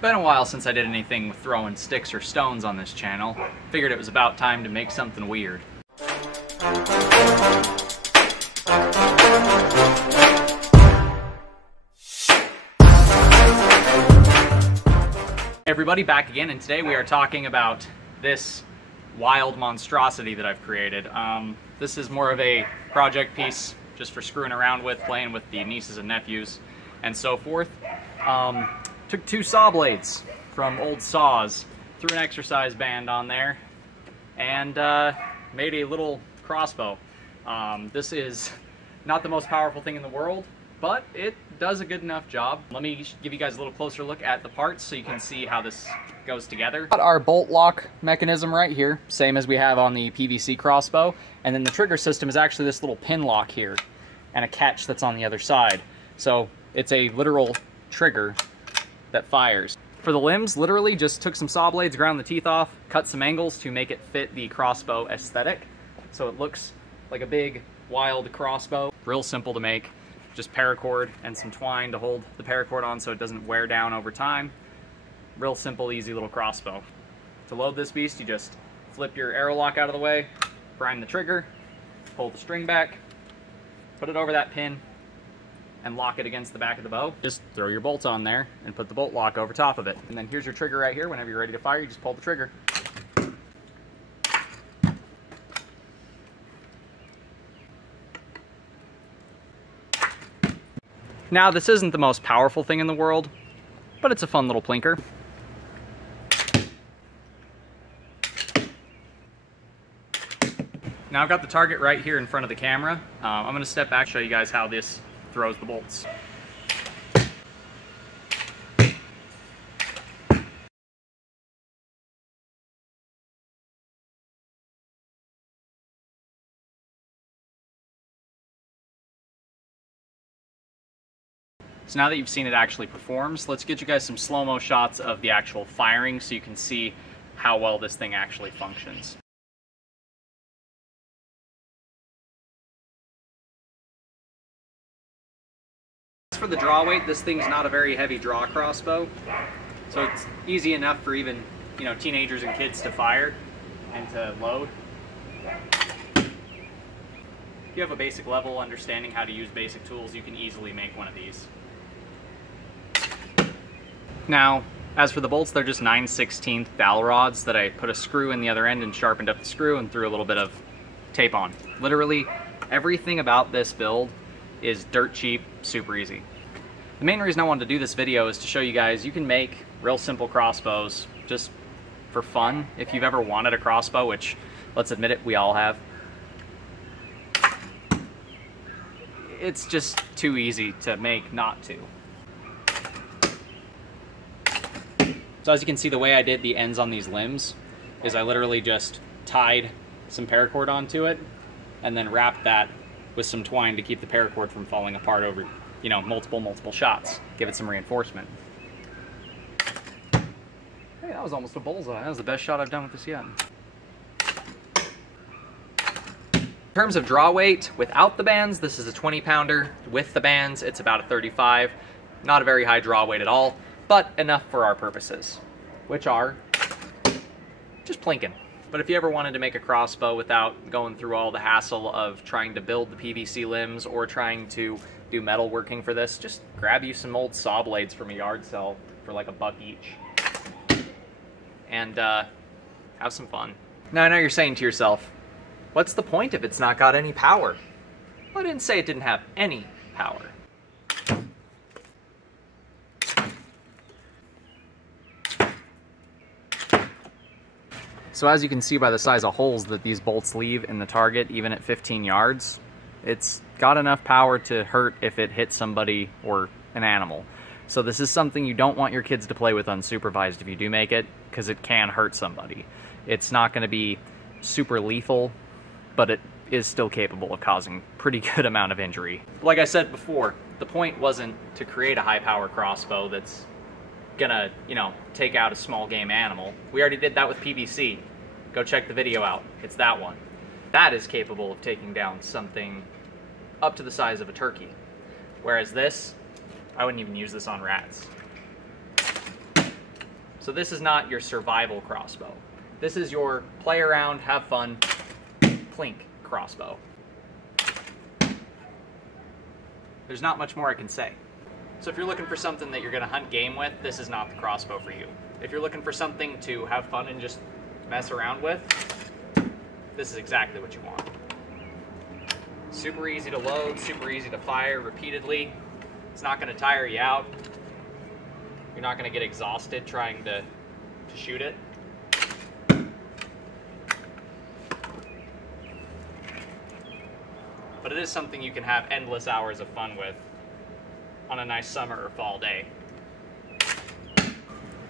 Been a while since I did anything with throwing sticks or stones on this channel. Figured it was about time to make something weird. Hey everybody, back again, and today we are talking about this wild monstrosity that I've created. This is more of a project piece just for screwing around with, playing with the nieces and nephews and so forth. Took two saw blades from old saws, threw an exercise band on there, and made a little crossbow. This is not the most powerful thing in the world, but it does a good enough job. Let me give you guys a little closer look at the parts so you can see how this goes together. Got our bolt lock mechanism right here, same as we have on the PVC crossbow, and then the trigger system is actually this little pin lock here and a catch that's on the other side. So it's a literal trigger that fires. For the limbs, literally just took some saw blades, ground the teeth off, cut some angles to make it fit the crossbow aesthetic. So it looks like a big, wild crossbow. Real simple to make. Just paracord and some twine to hold the paracord on so it doesn't wear down over time. Real simple, easy little crossbow. To load this beast, you just flip your arrow lock out of the way, prime the trigger, pull the string back, put it over that pin, and lock it against the back of the bow. Just throw your bolts on there and put the bolt lock over top of it. And then here's your trigger right here. Whenever you're ready to fire, you just pull the trigger. Now, this isn't the most powerful thing in the world, but it's a fun little plinker. Now I've got the target right here in front of the camera. I'm going to step back, show you guys how this throws the bolts. So now that you've seen it actually performs, let's get you guys some slow-mo shots of the actual firing so you can see how well this thing actually functions. For the draw weight, this thing's not a very heavy draw crossbow, so it's easy enough for even, teenagers and kids to fire and to load. If you have a basic level understanding how to use basic tools, you can easily make one of these. Now, as for the bolts, they're just 9/16 dowel rods that I put a screw in the other end and sharpened up the screw and threw a little bit of tape on. Literally everything about this build is dirt cheap, super easy. The main reason I wanted to do this video is to show you guys you can make real simple crossbows just for fun. If you've ever wanted a crossbow, which, let's admit it, we all have, it's just too easy to make not to. So as you can see, the way I did the ends on these limbs is I literally just tied some paracord onto it and then wrapped that with some twine to keep the paracord from falling apart over, multiple shots. Give it some reinforcement. Hey, that was almost a bullseye. That was the best shot I've done with this yet. In terms of draw weight, without the bands, this is a 20-pounder. With the bands, it's about a 35. Not a very high draw weight at all, but enough for our purposes, which are just plinking. But if you ever wanted to make a crossbow without going through all the hassle of trying to build the PVC limbs or trying to do metal working for this, just grab you some old saw blades from a yard sale for like $1 each and have some fun. Now I know you're saying to yourself, what's the point if it's not got any power? Well, I didn't say it didn't have any power. So as you can see by the size of holes that these bolts leave in the target, even at 15 yards, it's got enough power to hurt if it hits somebody or an animal. So this is something you don't want your kids to play with unsupervised if you do make it, because it can hurt somebody. It's not going to be super lethal, but it is still capable of causing pretty good amount of injury. Like I said before, the point wasn't to create a high-power crossbow that's gonna, take out a small game animal. We already did that with PVC. Go check the video out. It's that one. That is capable of taking down something up to the size of a turkey. Whereas this, I wouldn't even use this on rats. So this is not your survival crossbow. This is your play around, have fun, clink crossbow. There's not much more I can say. So if you're looking for something that you're going to hunt game with, this is not the crossbow for you. If you're looking for something to have fun and just mess around with, this is exactly what you want. Super easy to load, super easy to fire repeatedly. It's not going to tire you out. You're not going to get exhausted trying to shoot it. But it is something you can have endless hours of fun with on a nice summer or fall day.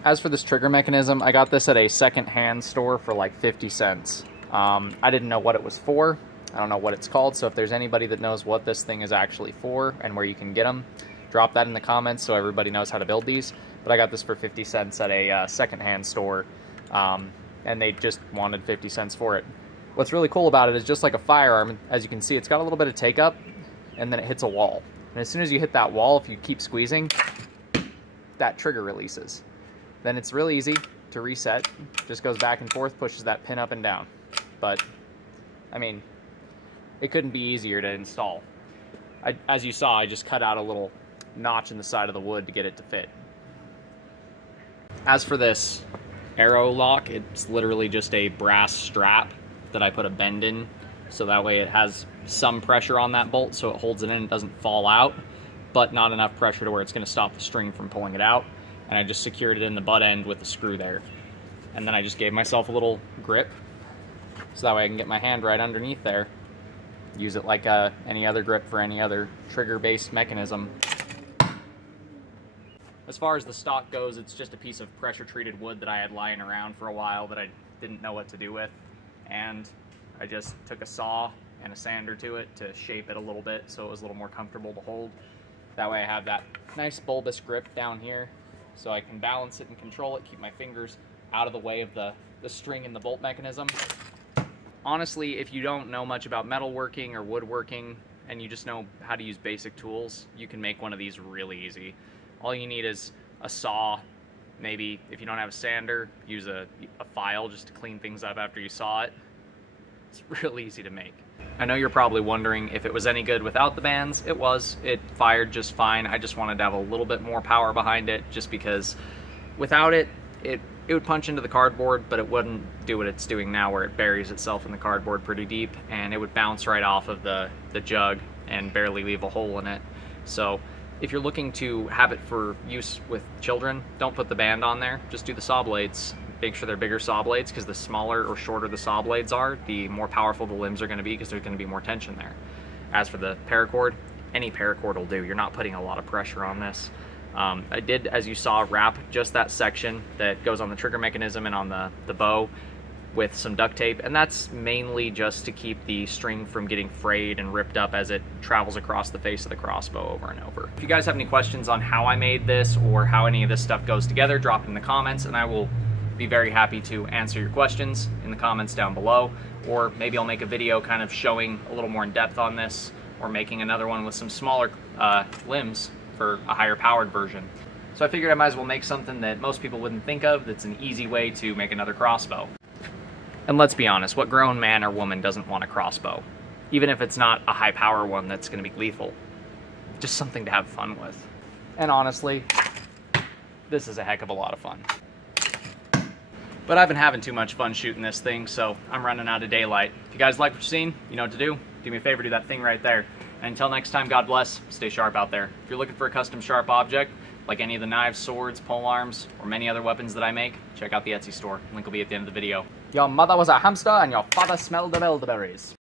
As for this trigger mechanism, I got this at a second-hand store for like 50 cents. I didn't know what it was for. I don't know what it's called, so if there's anybody that knows what this thing is actually for and where you can get them, drop that in the comments so everybody knows how to build these. But I got this for 50 cents at a second-hand store, and they just wanted 50 cents for it. What's really cool about it is just like a firearm, as you can see, it's got a little bit of take-up, and then it hits a wall. And as soon as you hit that wall, if you keep squeezing, that trigger releases. Then it's really easy to reset. Just goes back and forth, pushes that pin up and down. But, I mean, it couldn't be easier to install. As you saw, I just cut out a little notch in the side of the wood to get it to fit. As for this arrow lock, it's literally just a brass strap that I put a bend in, so that way it has some pressure on that bolt so it holds it in and doesn't fall out, but not enough pressure to where it's going to stop the string from pulling it out. And I just secured it in the butt end with a screw there. And then I just gave myself a little grip so that way I can get my hand right underneath there. Use it like any other grip for any other trigger-based mechanism. As far as the stock goes, it's just a piece of pressure-treated wood that I had lying around for a while that I didn't know what to do with. And I just took a saw and a sander to it to shape it a little bit so it was a little more comfortable to hold. That way I have that nice bulbous grip down here so I can balance it and control it, keep my fingers out of the way of the string and the bolt mechanism. Honestly, if you don't know much about metalworking or woodworking and you just know how to use basic tools, you can make one of these really easy. All you need is a saw. Maybe if you don't have a sander, use a file just to clean things up after you saw it. It's really easy to make. I know you're probably wondering if it was any good without the bands. It was. It fired just fine. I just wanted to have a little bit more power behind it just because without it, it would punch into the cardboard, but it wouldn't do what it's doing now where it buries itself in the cardboard pretty deep and it would bounce right off of the jug and barely leave a hole in it. So if you're looking to have it for use with children, don't put the band on there. Just do the saw blades. Make sure they're bigger saw blades because the smaller or shorter the saw blades are, the more powerful the limbs are going to be because there's going to be more tension there. As for the paracord, any paracord will do. You're not putting a lot of pressure on this. I did, as you saw, wrap just that section that goes on the trigger mechanism and on the bow with some duct tape, and that's mainly just to keep the string from getting frayed and ripped up as it travels across the face of the crossbow over and over. If you guys have any questions on how I made this or how any of this stuff goes together, drop it in the comments and I will be very happy to answer your questions in the comments down below, or maybe I'll make a video kind of showing a little more in depth on this, or making another one with some smaller limbs for a higher powered version. So I figured I might as well make something that most people wouldn't think of that's an easy way to make another crossbow. And let's be honest, what grown man or woman doesn't want a crossbow? Even if it's not a high power one that's going to be lethal. Just something to have fun with. And honestly, this is a heck of a lot of fun. But I've been having too much fun shooting this thing, so I'm running out of daylight. If you guys like what you've seen, you know what to do. Do me a favor, do that thing right there. And until next time, God bless, stay sharp out there. If you're looking for a custom sharp object, like any of the knives, swords, polearms, or many other weapons that I make, check out the Etsy store. Link will be at the end of the video. Your mother was a hamster and your father smelled the elderberries.